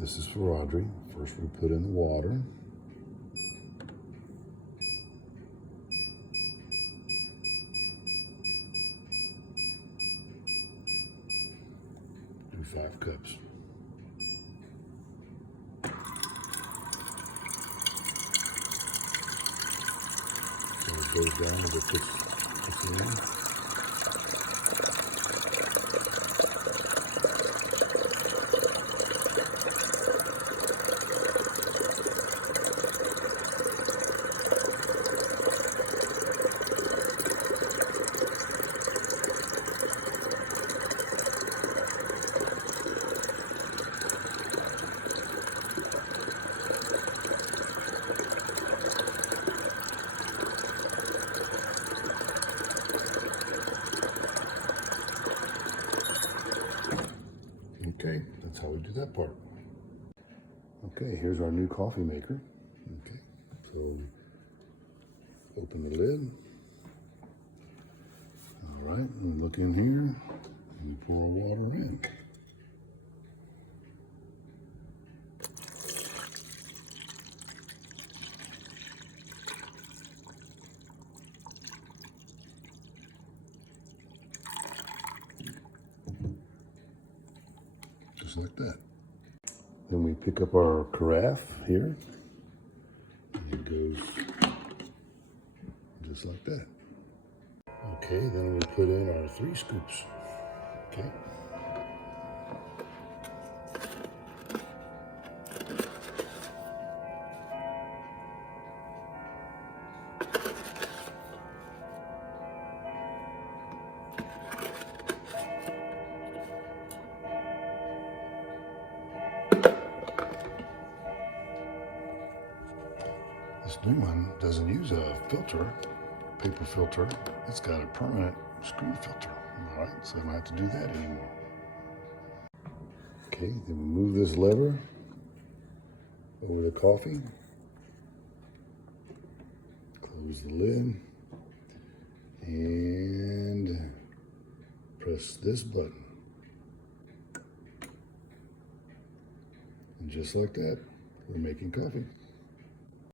This is for Audrey. First we put in the water. Do 5 cups. So it goes down as it puts it in. Okay, that's how we do that part. Okay, here's our new coffee maker. Okay, so open the lid. All right, and look in here and pour water in. Just like that. Then we pick up our carafe here. And it goes just like that. Okay, then we put in our 3 scoops. Okay. This new one doesn't use a filter, paper filter. It's got a permanent screen filter. All right, so I don't have to do that anymore. Okay, then we move this lever over the coffee. Close the lid and press this button. And just like that, we're making coffee.